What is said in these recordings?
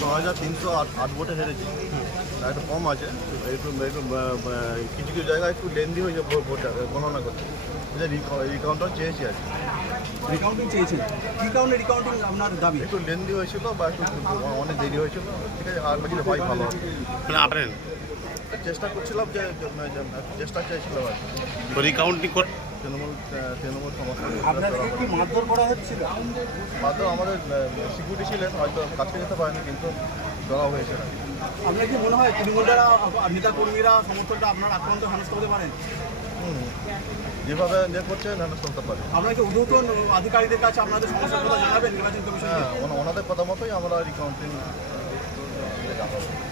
6,308 ভোটে হেরেছি। একটু কম আছে, একটু একটু কিছু কিছু জায়গায় একটু লেন্দি হয়েছে ভোটটা গণনা করতে। রিকাউন্টটা চেয়েছি আর কি। রিকাউন্টিং চেয়েছেন, কী কারণে রিকাউন্টিং আপনার দাবি? একটু লেন্দি হয়েছিল বা একটু অনেক দেরি হয়েছিল, ঠিক আছে। আর বাকি হয় ভালো হবে। আপনার চেষ্টা করছিলাম যে চেষ্টা চেয়েছিলাম আর কি। রিকাউন্টিং তৃণমূল সমস্যা আপনাদেরকে কি মারধর করা হচ্ছিল? মাত্র আমাদের সিকিউরিটি ছিলেন, হয়তো কাছে যেতে পারেনি, কিন্তু ধরা হয়েছে। আপনার কি মনে হয় তৃণমূলেরা নেতা কর্মীরা সমর্থকরা আপনার আক্রান্ত হেনস্থা হতে পারেন? যেভাবে করছে হেনস্থা হতে পারে। আপনারা কি ঊর্ধ্বতন আধিকারিকদের কাছে আপনাদের সমস্যার কথা জানাবেন নির্বাচন কমিশনকে? ওনাদের কথা মতোই আমরা রিকাউন্টিং।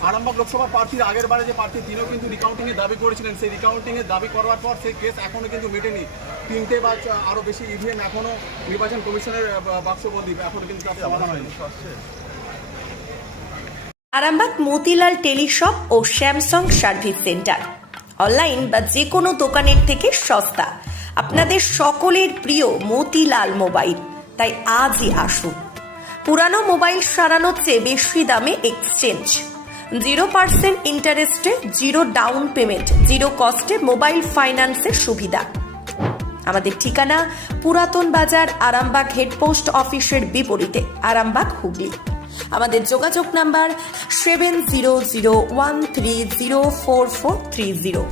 আরামবাগ লোকসভা প্রার্থীর আগের বারে যে প্রার্থী তিনিও কিন্তু রিকাউন্টিংয়ের দাবি করেছিলেন, সেই রিকাউন্টিংয়ের দাবি করার পর সেই কেস এখনও কিন্তু মেটেনি। 3টে বা আরও বেশি ইভিএম এখনও নির্বাচন কমিশনের বাক্সবন্দি, এখনও কিন্তু তার সমাধান হয়নি। আরামবাগ মতিলাল টেলিশপ ও স্যামসাং সার্ভিস সেন্টার, অনলাইন বা যে কোনো দোকানের থেকে সস্তা। আপনাদের সকলের প্রিয় মতিলাল মোবাইল, তাই আজই আসুন। পুরানো মোবাইল সারানোর চেয়ে বেশি দামে এক্সচেঞ্জ, 0% ইন্টারেস্টে, 0 ডাউন পেমেন্ট, 0 কস্টে মোবাইল ফাইন্যান্সের সুবিধা। আমাদের ঠিকানা পুরাতন বাজার, আরামবাগ হেডপোস্ট অফিসের বিপরীতে, আরামবাগ, হুগলি। আমাদের যোগাযোগ নাম্বার 7001304430।